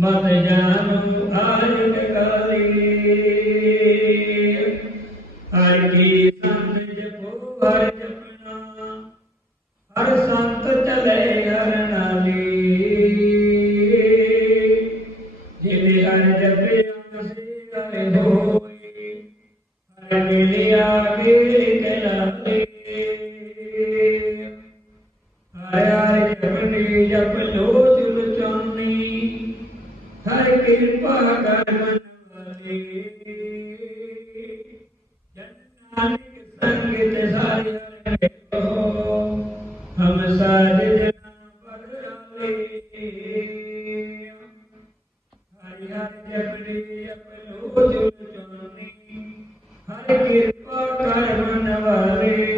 मत जानो आज काली, हर की संत जपो हर जपना हर संत चले हर नाली। ज़िले हर जपे से हो हर मिलिया मिली कलाली जप लो हर कृपा कर मनवाले जन्नाने संग तेसारे रहो हम सारे जना बदले हरि हरि अपने अपनो जुल जानी हर कृपा कर मनवाले